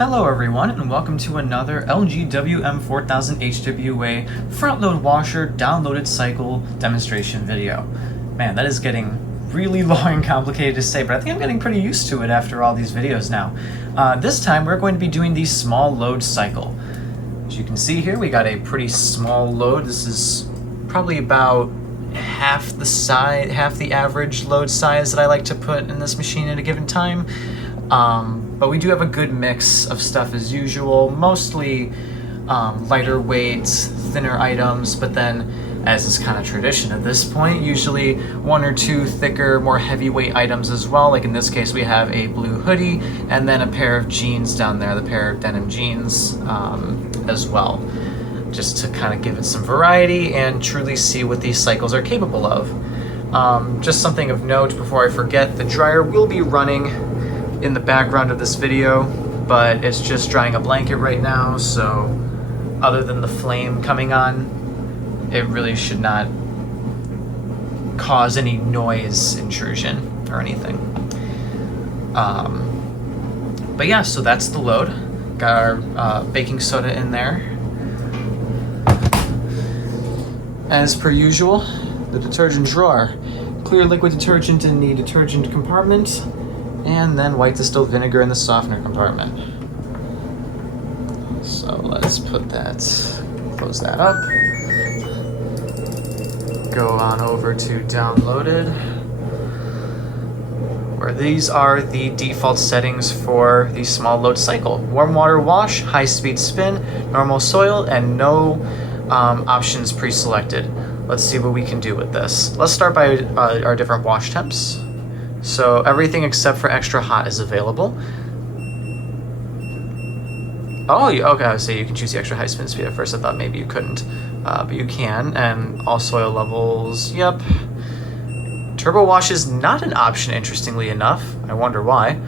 Hello everyone, and welcome to another LG WM4000HWA front-load washer downloaded cycle demonstration video. Man, that is getting really long and complicated to say, but I think I'm getting pretty used to it after all these videos now. This time we're going to be doing the small load cycle. As you can see here, we got a pretty small load. This is probably about half the average load size that I like to put in this machine at a given time. But we do have a good mix of stuff as usual, mostly lighter weights, thinner items, but then, as is kind of tradition at this point, usually one or two thicker, more heavyweight items as well. Like in this case, we have a blue hoodie and then a pair of jeans down there, the pair of denim jeans as well, just to kind of give it some variety and truly see what these cycles are capable of. Just something of note before I forget, the dryer will be running in the background of this video, but it's just drying a blanket right now, so other than the flame coming on, it really should not cause any noise intrusion or anything. But yeah, so that's the load. Got our baking soda in there. As per usual, the detergent drawer. Clear liquid detergent in the detergent compartment, and then white distilled vinegar in the softener compartment. So let's put that, close that up. Go on over to downloaded, where these are the default settings for the small load cycle. Warm water wash, high speed spin, normal soil, and no options pre-selected. Let's see what we can do with this. Let's start by our different wash temps. So everything except for extra hot is available. Oh, okay, so you can choose the extra high spin speed. At first I thought maybe you couldn't, but you can. And all soil levels, yep. Turbo wash is not an option, interestingly enough. I wonder why.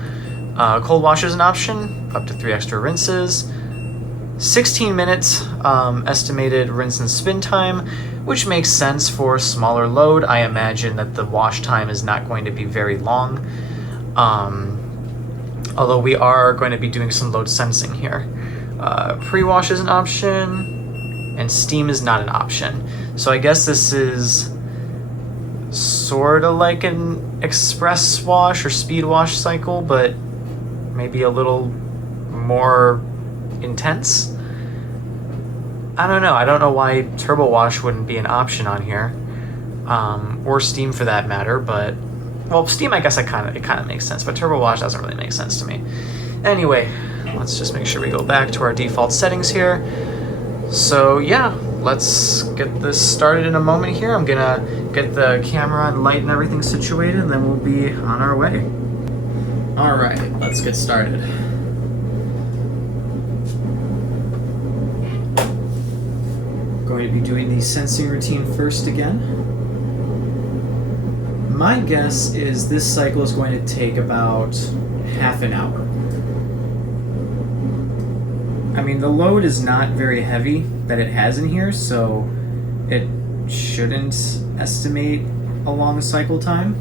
Cold wash is an option, up to 3 extra rinses. 16 minutes estimated rinse and spin time, which makes sense for a smaller load. I imagine that the wash time is not going to be very long, although we are going to be doing some load sensing here. Pre-wash is an option, and steam is not an option. So I guess this is sort of like an express wash or speed wash cycle, but maybe a little more intense. I don't know. I don't know why turbo wash wouldn't be an option on here, or steam for that matter. But well, steam, I guess it kind of makes sense, but turbo wash doesn't really make sense to me. Anyway, let's just make sure we go back to our default settings here. So yeah, let's get this started in a moment here. I'm gonna get the camera and light and everything situated, and then we'll be on our way. All right, let's get started. Going to be doing the sensing routine first again. My guess is this cycle is going to take about half an hour. I mean, the load is not very heavy that it has in here, so it shouldn't estimate a long cycle time.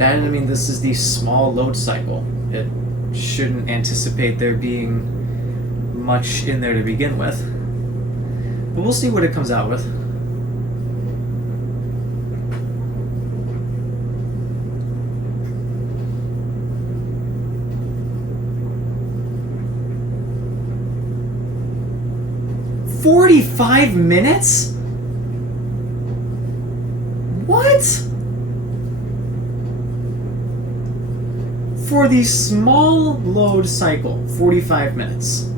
I mean, this is the small load cycle. It shouldn't anticipate there being much in there to begin with. But we'll see what it comes out with. "45 minutes? What? For the small load cycle, 45 minutes.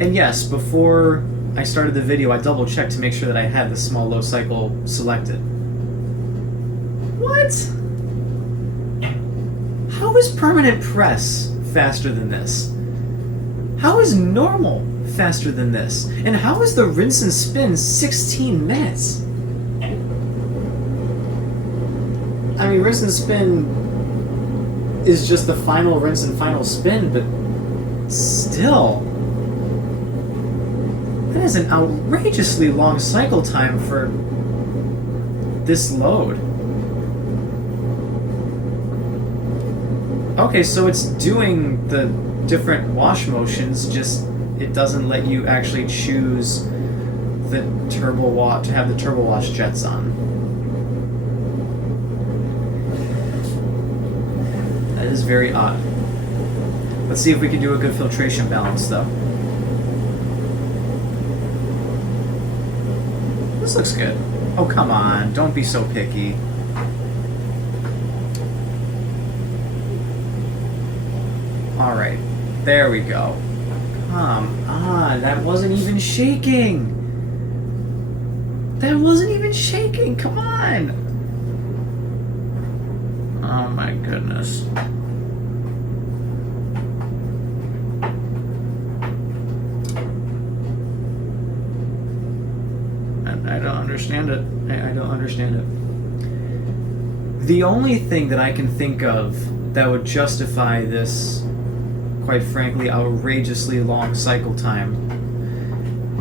And yes, before I started the video, I double checked to make sure that I had the small load cycle selected. What? How is permanent press faster than this? How is normal faster than this? And how is the rinse and spin 16 minutes? I mean, rinse and spin is just the final rinse and final spin, but still, that is an outrageously long cycle time for this load. Okay, so it's doing the different wash motions, just it doesn't let you actually choose the turbo wash to have the turbo wash jets on. That is very odd. Let's see if we can do a good filtration balance, though. This looks good. Oh, come on. Don't be so picky. Alright. There we go. Come on. That wasn't even shaking. That wasn't even shaking. Come on. Oh, my goodness. I don't understand it. I don't understand it. The only thing that I can think of that would justify this, quite frankly, outrageously long cycle time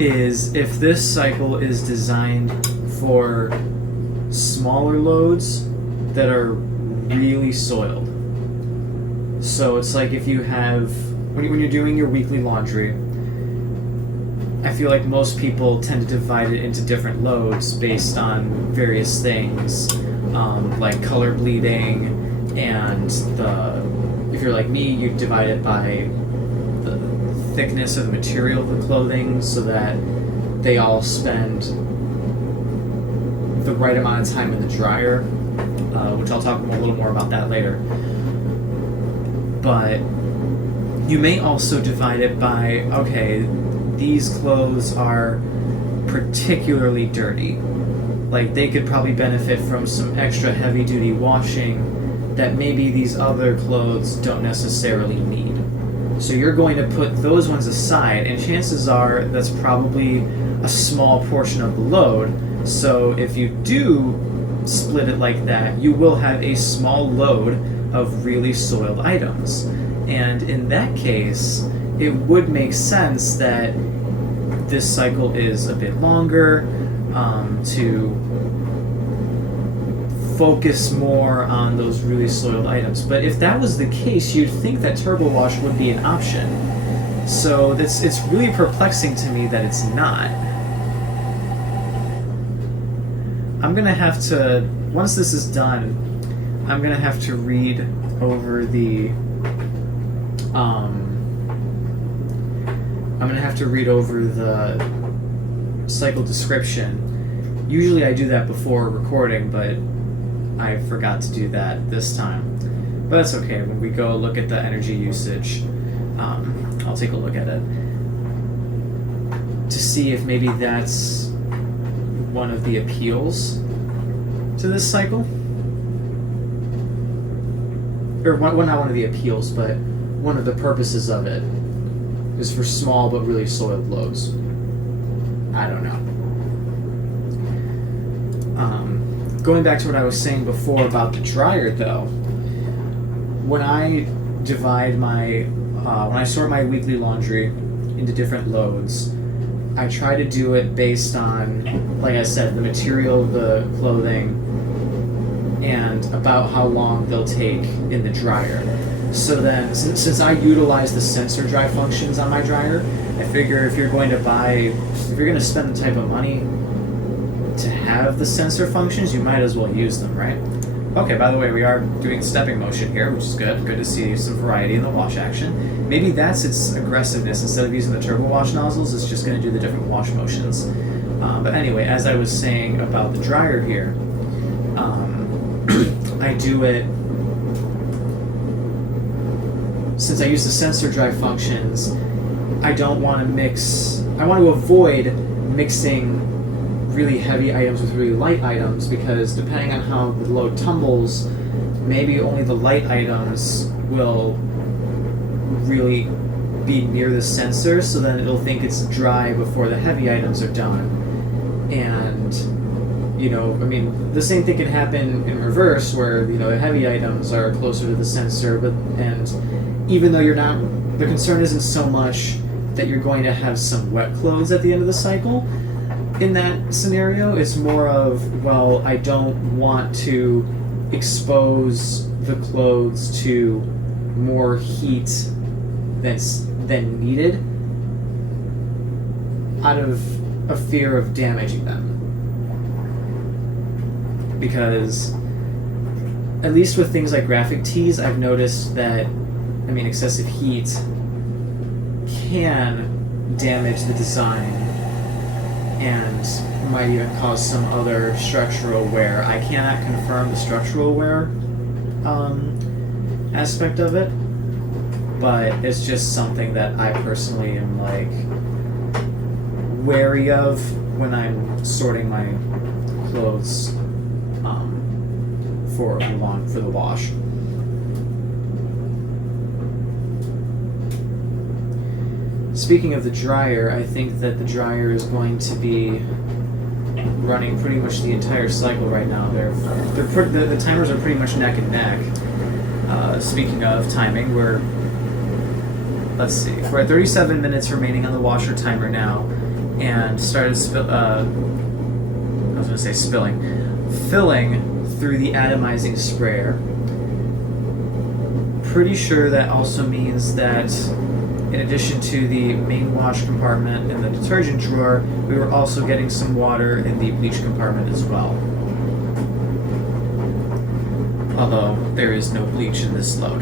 is if this cycle is designed for smaller loads that are really soiled. So it's like if you have, when you're doing your weekly laundry, I feel like most people tend to divide it into different loads based on various things, like color bleeding, and if you're like me, you divide it by the thickness of the material of the clothing so that they all spend the right amount of time in the dryer, which I'll talk a little more about that later. But you may also divide it by, okay, these clothes are particularly dirty. Like, they could probably benefit from some extra heavy-duty washing that maybe these other clothes don't necessarily need. So you're going to put those ones aside, and chances are that's probably a small portion of the load. So if you do split it like that, you will have a small load of really soiled items. And in that case, it would make sense that this cycle is a bit longer, to focus more on those really soiled items. But if that was the case, you'd think that turbo wash would be an option. So it's really perplexing to me that it's not. I'm gonna have to, once this is done, I'm gonna have to read over the cycle description. Usually I do that before recording, but I forgot to do that this time. But that's okay. When we go look at the energy usage, I'll take a look at it to see if maybe that's one of the appeals to this cycle. Or not one of the appeals, but one of the purposes of it is for small but really soiled loads. I don't know. Going back to what I was saying before about the dryer, though, when I divide when I sort my weekly laundry into different loads, I try to do it based on, like I said, the material of the clothing and about how long they'll take in the dryer. So then, since I utilize the sensor dry functions on my dryer, I figure if you're going to spend the type of money to have the sensor functions, you might as well use them, right? Okay, by the way, we are doing stepping motion here, which is good. Good to see some variety in the wash action. Maybe that's its aggressiveness. Instead of using the turbo wash nozzles, it's just going to do the different wash motions. But anyway, as I was saying about the dryer here, I do it, since I use the sensor dry functions, I want to avoid mixing really heavy items with really light items, because depending on how the load tumbles, maybe only the light items will really be near the sensor, so then it'll think it's dry before the heavy items are done. And, the same thing can happen in reverse, where, the heavy items are closer to the sensor, and even though the concern isn't so much that you're going to have some wet clothes at the end of the cycle. In that scenario, it's more of, well, I don't want to expose the clothes to more heat than needed out of a fear of damaging them. Because at least with things like graphic tees, I've noticed that, I mean, excessive heat can damage the design and might even cause some other structural wear. I cannot confirm the structural wear aspect of it, but it's just something that I personally am like wary of when I'm sorting my clothes for the wash. Speaking of the dryer, I think that the dryer is going to be running pretty much the entire cycle right now. The timers are pretty much neck and neck. Speaking of timing, we're at 37 minutes remaining on the washer timer now, and started filling through the atomizing sprayer. Pretty sure that also means that in addition to the main wash compartment in the detergent drawer, we were also getting some water in the bleach compartment as well. Although there is no bleach in this load.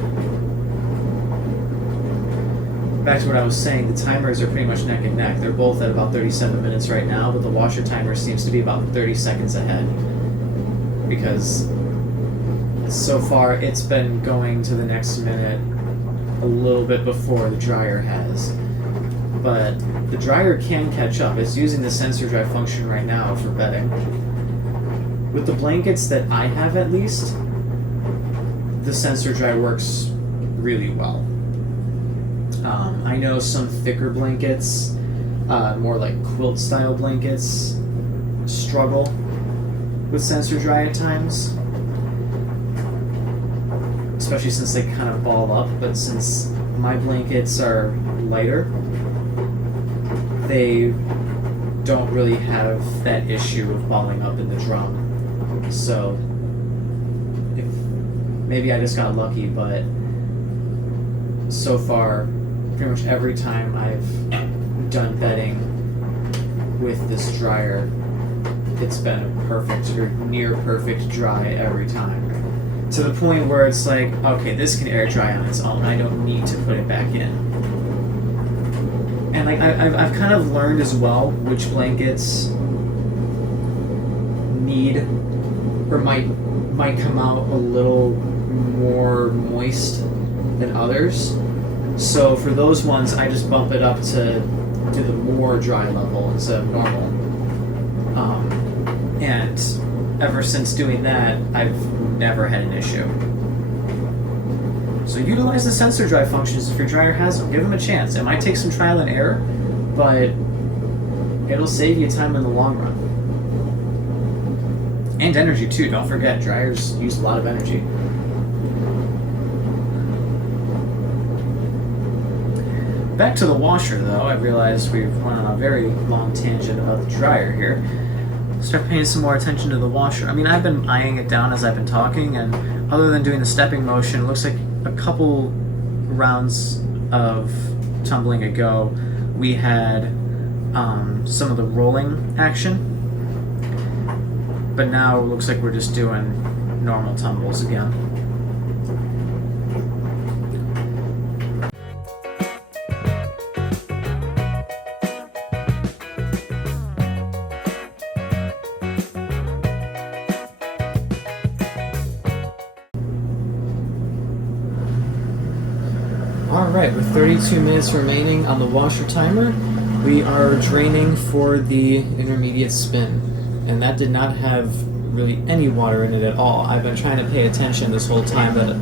Back to what I was saying, the timers are pretty much neck and neck. They're both at about 37 minutes right now, but the washer timer seems to be about 30 seconds ahead. Because so far it's been going to the next minute a little bit before the dryer has. But the dryer can catch up. It's using the sensor dry function right now for bedding. With the blankets that I have, at least, the sensor dry works really well. I know some thicker blankets, more like quilt style blankets, struggle with sensor dry at times, especially since they kind of ball up. But since my blankets are lighter, they don't really have that issue of balling up in the drum. So maybe I just got lucky, but so far, pretty much every time I've done bedding with this dryer, it's been a perfect or near perfect dry every time. To the point where it's like, okay, this can air dry on its own. I don't need to put it back in. And like I've kind of learned as well which blankets need or might come out a little more moist than others. So for those ones, I just bump it up to the more dry level instead of normal. And ever since doing that, I've never had an issue. So utilize the sensor dry functions if your dryer has them. Give them a chance. It might take some trial and error, but it'll save you time in the long run. And energy too. Don't forget, dryers use a lot of energy. Back to the washer though, I realized we've went on a very long tangent about the dryer here. Start paying some more attention to the washer. I mean, I've been eyeing it down as I've been talking, and other than doing the stepping motion, it looks like a couple rounds of tumbling ago, we had some of the rolling action, but now it looks like we're just doing normal tumbles again. Alright, with 32 minutes remaining on the washer timer, we are draining for the intermediate spin. And that did not have really any water in it at all. I've been trying to pay attention this whole time that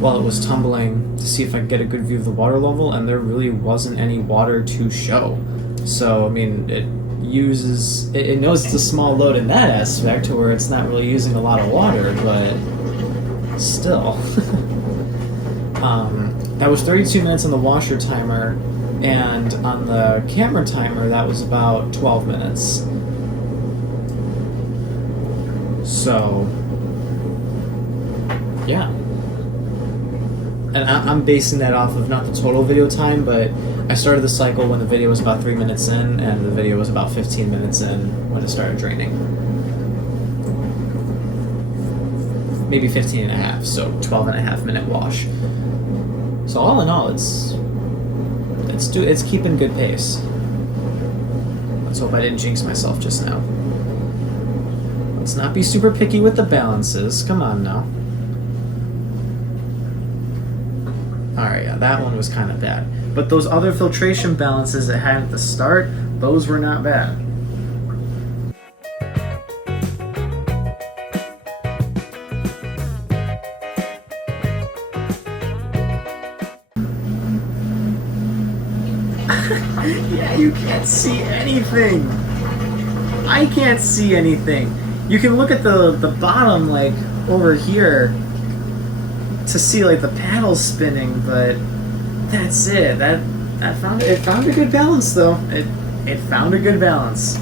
while it was tumbling to see if I could get a good view of the water level, and there really wasn't any water to show. So, I mean, it knows it's a small load in that aspect to where it's not really using a lot of water, but still. That was 32 minutes on the washer timer, and on the camera timer that was about 12 minutes. So, yeah. and I'm basing that off of not the total video time, but I started the cycle when the video was about 3 minutes in, and the video was about 15 minutes in when it started draining. Maybe 15 and a half, so 12 and a half minute wash. So all in all, it's keeping good pace. Let's hope I didn't jinx myself just now. Let's not be super picky with the balances. Come on now. Alright, yeah, that one was kind of bad. But those other filtration balances it had at the start, those were not bad. Yeah, you can't see anything. I can't see anything. You can look at the bottom, like, over here to see, like, the paddle spinning, but that's it. It found a good balance, though. It found a good balance.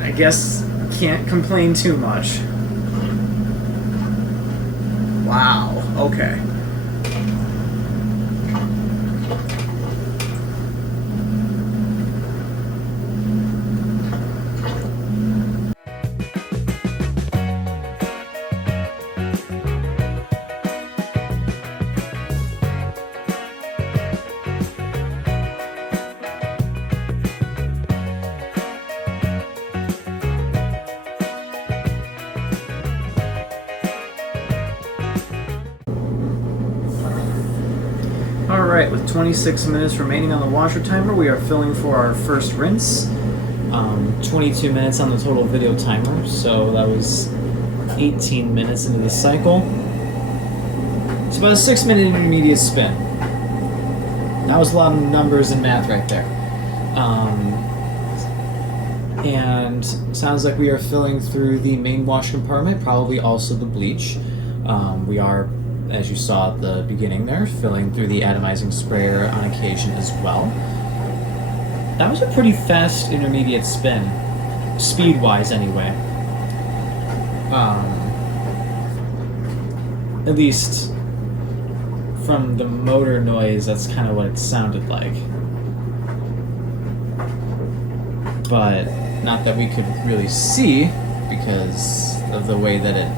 I guess can't complain too much. Wow, okay. Alright, with 26 minutes remaining on the washer timer, we are filling for our first rinse. 22 minutes on the total video timer, so that was 18 minutes into the cycle. It's about a 6-minute intermediate spin. That was a lot of numbers and math right there. And sounds like we are filling through the main wash compartment, probably also the bleach. We are, as you saw at the beginning there, filling through the atomizing sprayer on occasion as well. That was a pretty fast intermediate spin, speed-wise anyway. At least from the motor noise, that's kind of what it sounded like. But not that we could really see because of the way that it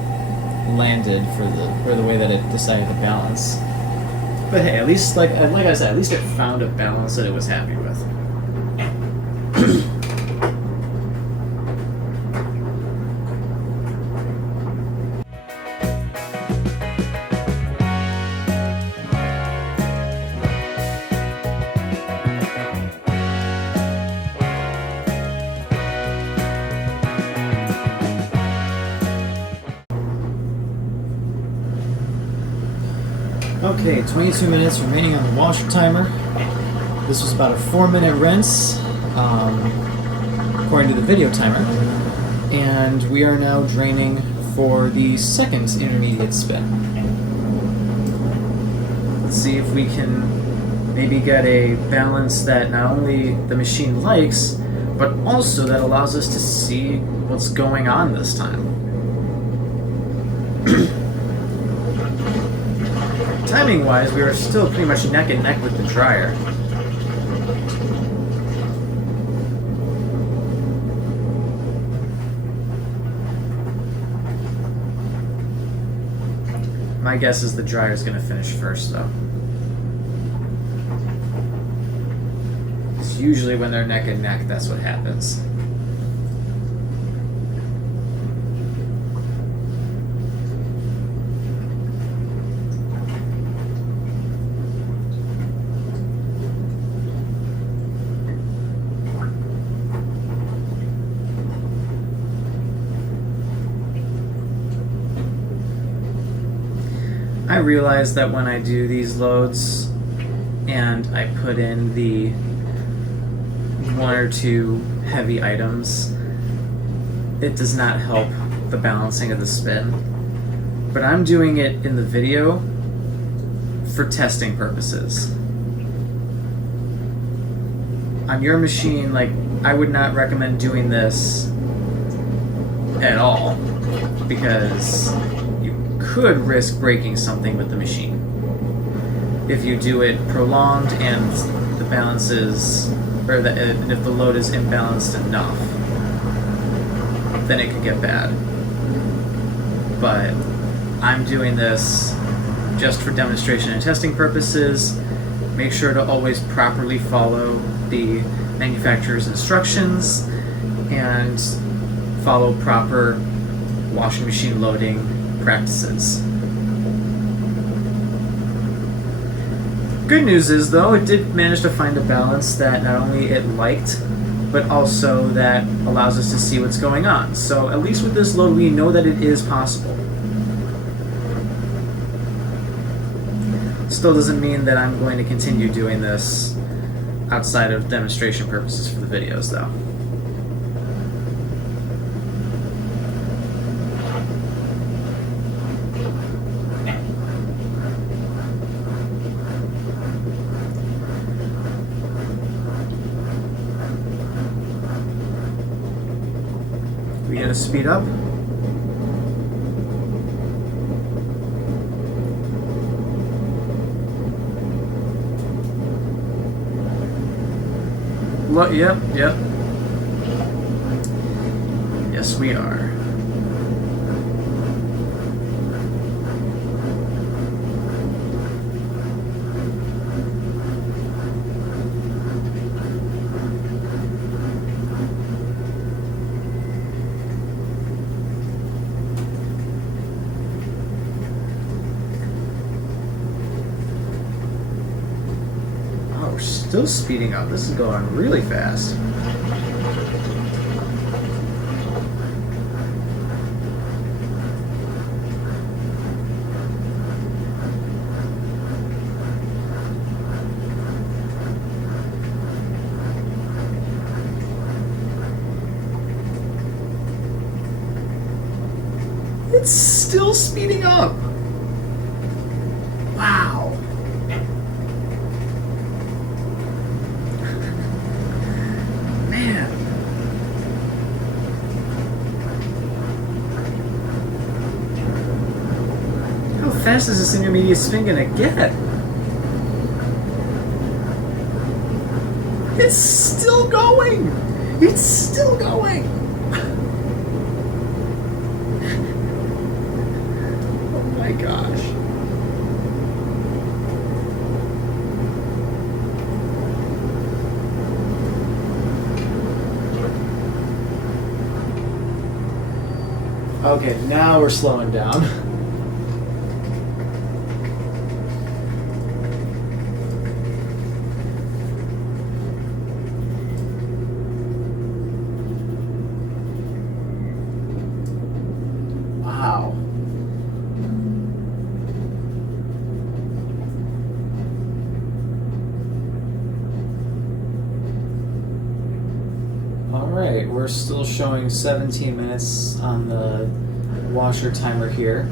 landed or the way that it decided to balance. But hey, at least like I said, at least it found a balance that it was happy with. Okay, 22 minutes remaining on the washer timer. This was about a 4-minute rinse, according to the video timer. And we are now draining for the second intermediate spin. Let's see if we can maybe get a balance that not only the machine likes, but also that allows us to see what's going on this time. Timing-wise, we are still pretty much neck and neck with the dryer. My guess is the dryer's going to finish first, though. Because usually when they're neck and neck, that's what happens. I realize that when I do these loads and I put in the 1 or 2 heavy items, it does not help the balancing of the spin. But I'm doing it in the video for testing purposes. On your machine, like, I would not recommend doing this at all because could risk breaking something with the machine. if you do it prolonged and the balance is, or if the load is imbalanced enough, then it could get bad. But I'm doing this just for demonstration and testing purposes. Make sure to always properly follow the manufacturer's instructions and follow proper washing machine loading practices. Good news is, though, it did manage to find a balance that not only it liked, but also that allows us to see what's going on. So at least with this load, we know that it is possible. Still doesn't mean that I'm going to continue doing this outside of demonstration purposes for the videos, though. We gonna speed up? Yep. Yes, we are. We're still speeding up. This is going really fast. It's still speeding up. Wow. How fast is this intermediate spin gonna get? It's still going! It's still going! Oh my gosh. Okay, now we're slowing down. Wow. Alright, we're still showing 17 minutes on the washer timer here,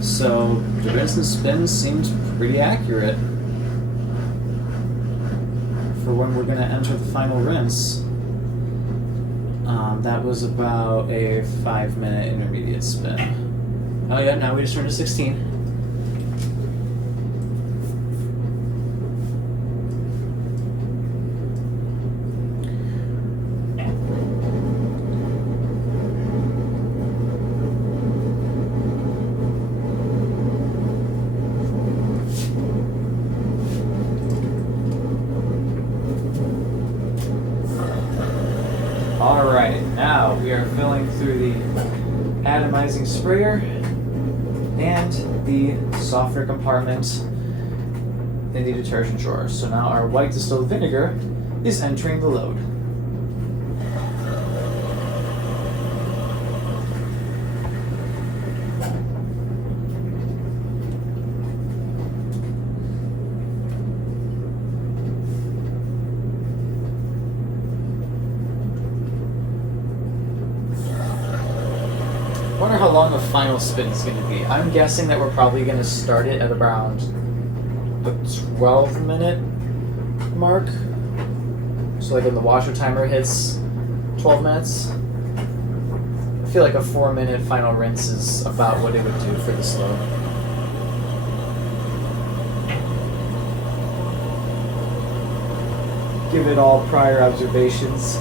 so the rinse and spin seems pretty accurate for when we're going to enter the final rinse. That was about a 5-minute intermediate spin. Oh yeah, now we just turned to 16. Alright, now we are filling through the atomizing sprayer and the softener compartment in the detergent drawer. So now our white distilled vinegar is entering the load. I wonder how long the final spin is going to be. I'm guessing that we're probably going to start it at around the 12-minute mark. So like when the washer timer hits 12 minutes. I feel like a 4-minute final rinse is about what it would do for this load. give it all prior observations.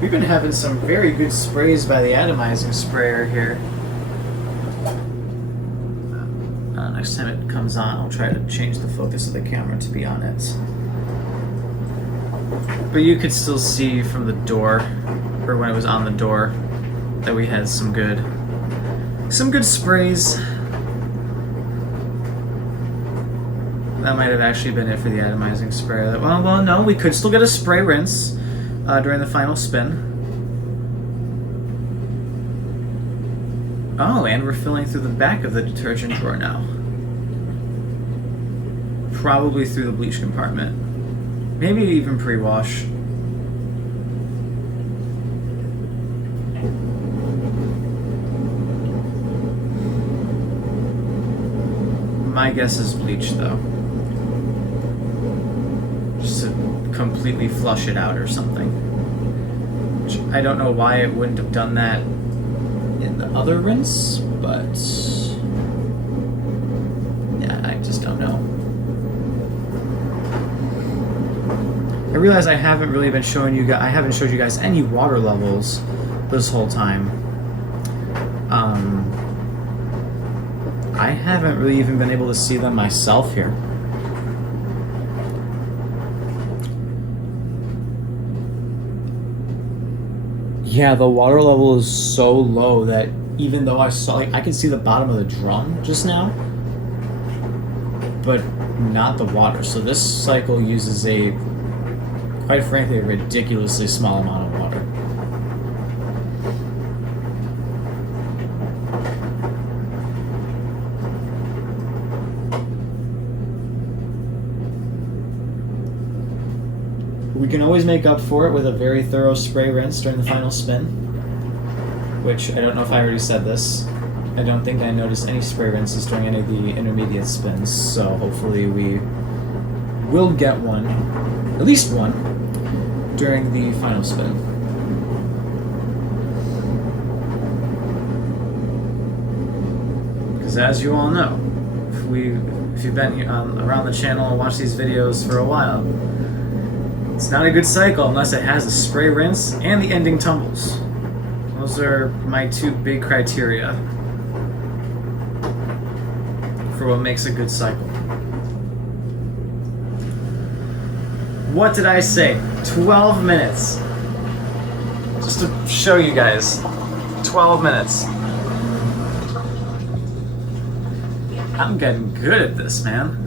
We've been having some very good sprays by the atomizing sprayer here. Next time it comes on, I'll try to change the focus of the camera to be on it. But you could still see from the door, or when it was on the door, that we had some good sprays. That might have actually been it for the atomizing sprayer. Well, no, we could still get a spray rinse during the final spin. Oh, and we're filling through the back of the detergent drawer now. Probably through the bleach compartment. Maybe even pre-wash. My guess is bleach, though. Just to completely flush it out or something. Which I don't know why it wouldn't have done that in the other rinse, but yeah, I just don't know. I realize I haven't really been showing you guys. I haven't showed you guys any water levels this whole time. I haven't really even been able to see them myself here. Yeah, the water level is so low that even though I saw, like, I can see the bottom of the drum just now, but not the water. So this cycle uses quite frankly, a ridiculously small amount of water. We can always make up for it with a very thorough spray rinse during the final spin, which I don't know if I already said this. I don't think I noticed any spray rinses during any of the intermediate spins, so hopefully we will get one, at least one, during the final spin. Because as you all know, if you've been around the channel and watched these videos for a while, it's not a good cycle unless it has a spray rinse and the ending tumbles. Those are my two big criteria for what makes a good cycle. What did I say? 12 minutes. Just to show you guys. 12 minutes. I'm getting good at this, man.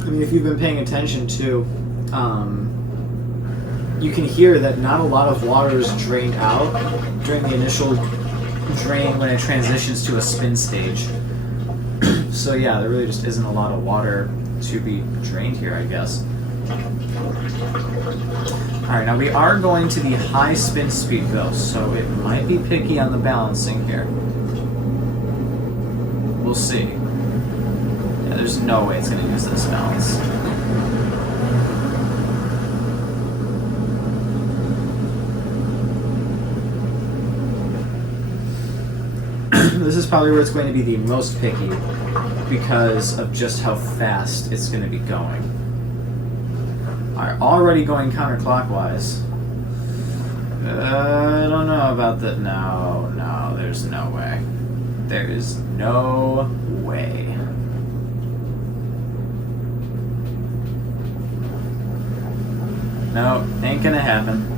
I mean, if you've been paying attention to, you can hear that not a lot of water is drained out during the initial drain when it transitions to a spin stage. So yeah, there really just isn't a lot of water to be drained here, I guess. Alright, now we are going to the high spin speed though, so it might be picky on the balancing here. We'll see. Yeah, there's no way it's going to use this balance. This is probably where it's going to be the most picky because of just how fast it's going to be going. Alright, already going counterclockwise. I don't know about that. No, there's no way. There is no way. No, ain't gonna happen.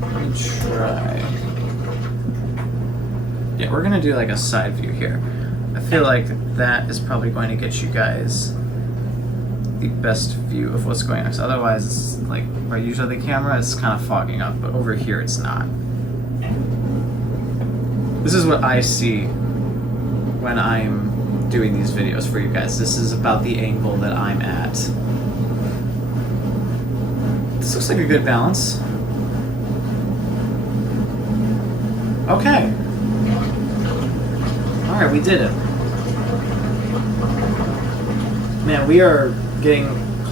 Let me try. Yeah, we're gonna do like a side view here. I feel like that is probably going to get you guys the best view of what's going on. So otherwise, it's like where I usually the camera, it's kind of fogging up, but over here it's not. This is what I see when I'm doing these videos for you guys. This is about the angle that I'm at. This looks like a good balance. Okay. Alright, we did it. Man, we are getting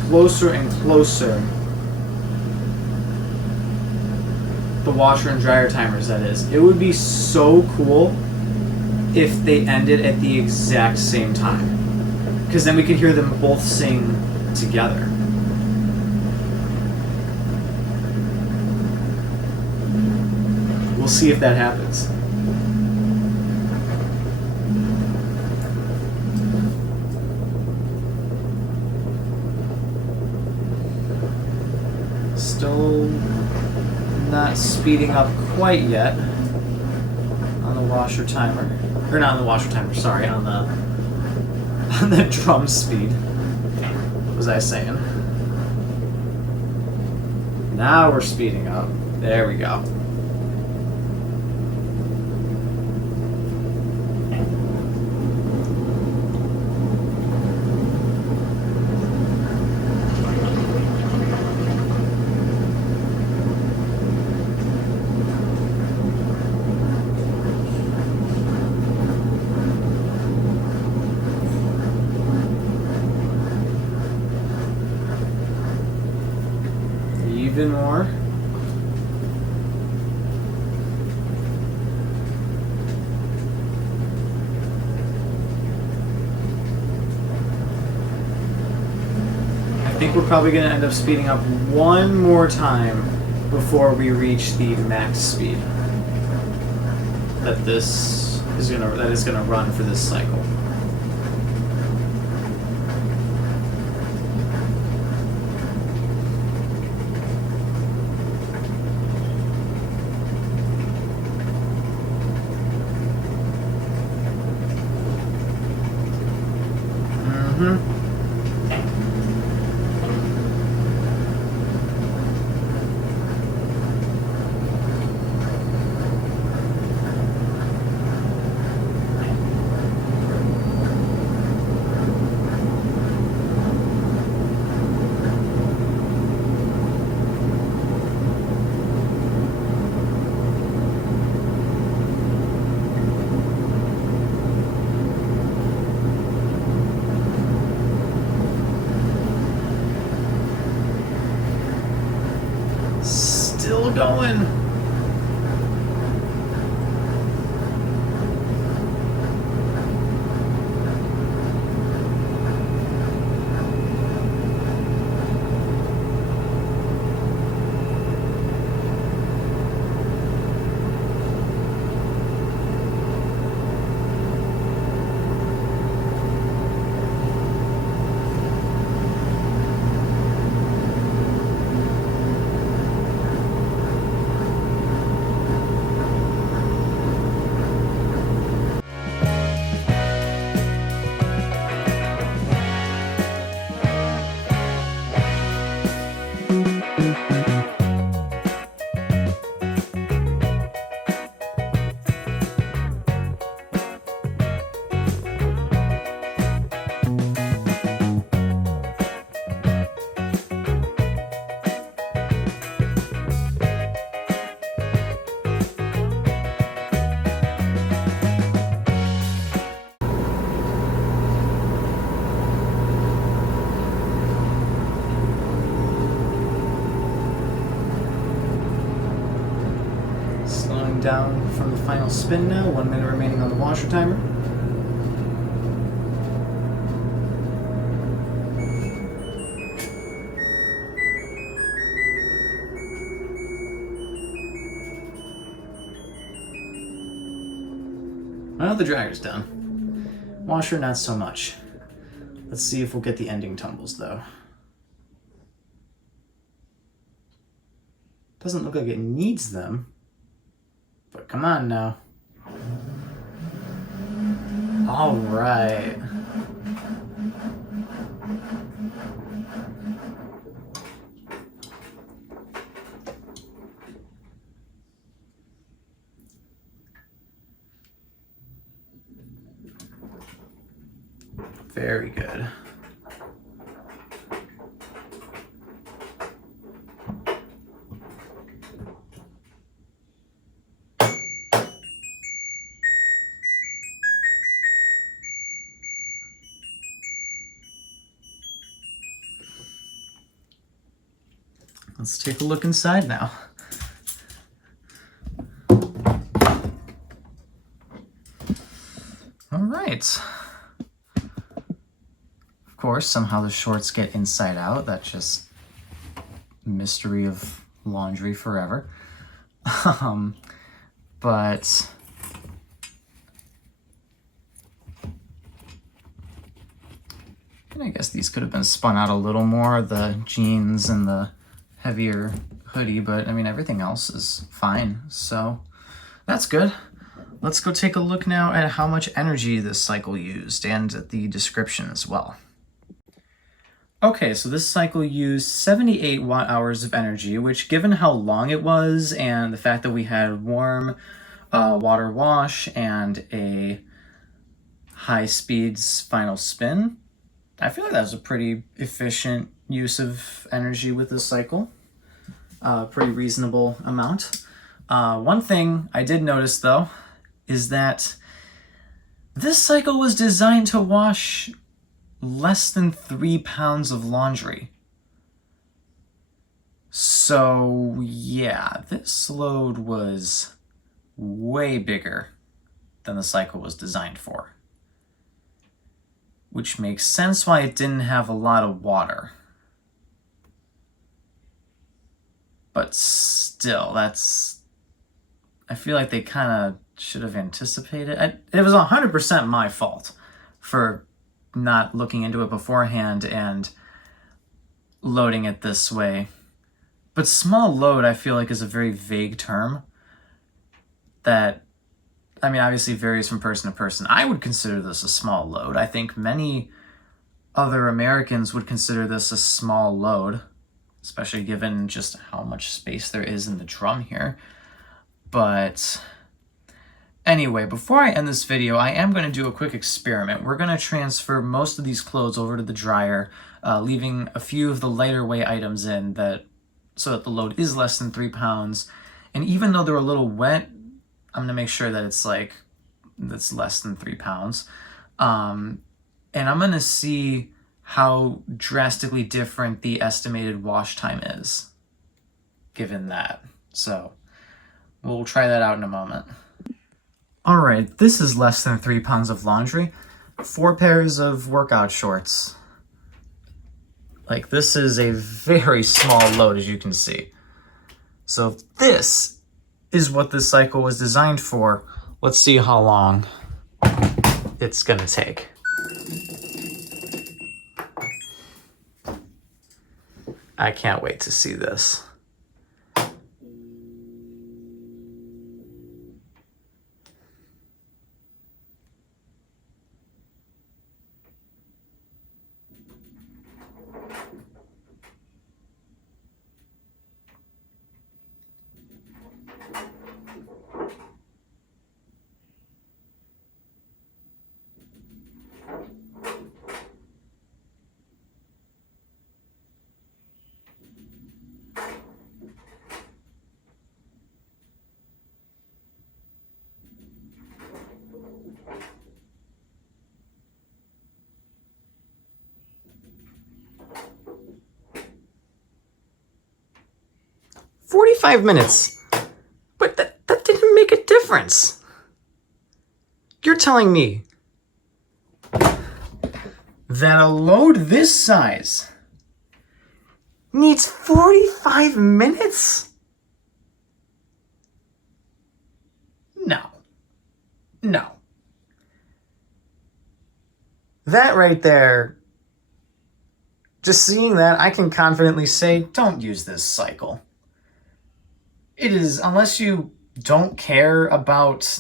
closer and closer. The washer and dryer timers, that is. It would be so cool if they ended at the exact same time. Because then we could hear them both sing together. We'll see if that happens. Still not speeding up quite yet on the washer timer. Or not on the washer timer, sorry, on the drum speed. What was I saying? Now we're speeding up. There we go. Even more. I think we're probably going to end up speeding up one more time before we reach the max speed that is going to run for this cycle. Still going. Down from the final spin now, 1 minute remaining on the washer timer. Well, the dryer's done. Washer, not so much. Let's see if we'll get the ending tumbles, though. Doesn't look like it needs them. But come on now. All right. Very good. Let's take a look inside now. All right. Of course, somehow the shorts get inside out. That's just mystery of laundry forever. But I guess these could have been spun out a little more, the jeans and the heavier hoodie, but I mean, everything else is fine, so that's good. Let's go take a look now at how much energy this cycle used and the description as well. Okay, so this cycle used 78 watt-hours of energy, which given how long it was and the fact that we had warm water wash and a high speeds final spin, I feel like that was a pretty efficient use of energy with this cycle. Pretty reasonable amount. One thing I did notice though is that this cycle was designed to wash less than 3 pounds of laundry. So yeah, this load was way bigger than the cycle was designed for. Which makes sense why it didn't have a lot of water. But still, I feel like they kind of should have anticipated. It was 100% my fault for not looking into it beforehand and loading it this way. But small load, I feel like, is a very vague term that, I mean, obviously varies from person to person. I would consider this a small load. I think many other Americans would consider this a small load, especially given just how much space there is in the drum here. But anyway, before I end this video, I am going to do a quick experiment. We're going to transfer most of these clothes over to the dryer, leaving a few of the lighter weight items in so that the load is less than 3 pounds. And even though they're a little wet, I'm going to make sure that that's less than 3 pounds. And I'm going to see how drastically different the estimated wash time is, given that. So we'll try that out in a moment. All right, this is less than 3 pounds of laundry. 4 pairs of workout shorts. Like, this is a very small load, as you can see. So if this is what this cycle was designed for, let's see how long it's gonna take. I can't wait to see this. "45 minutes. But that didn't make a difference. You're telling me that a load this size needs 45 minutes? No. That right there, just seeing that, I can confidently say, don't use this cycle. It is, unless you don't care about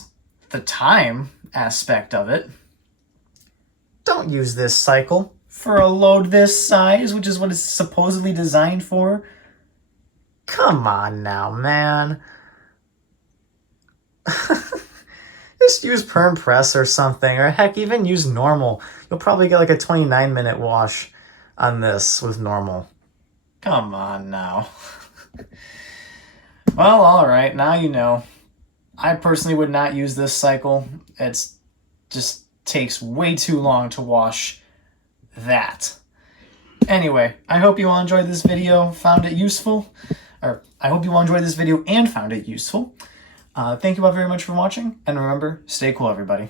the time aspect of it, don't use this cycle for a load this size, which is what it's supposedly designed for. Come on now, man. Just use Perm Press or something, or heck, even use normal. You'll probably get like a 29-minute wash on this with normal. Come on now. Well, alright, now you know. I personally would not use this cycle. It's just takes way too long to wash that. Anyway, I hope you all enjoyed this video, found it useful. Or, I hope you all enjoyed this video and found it useful. Thank you all very much for watching, and remember, stay cool, everybody.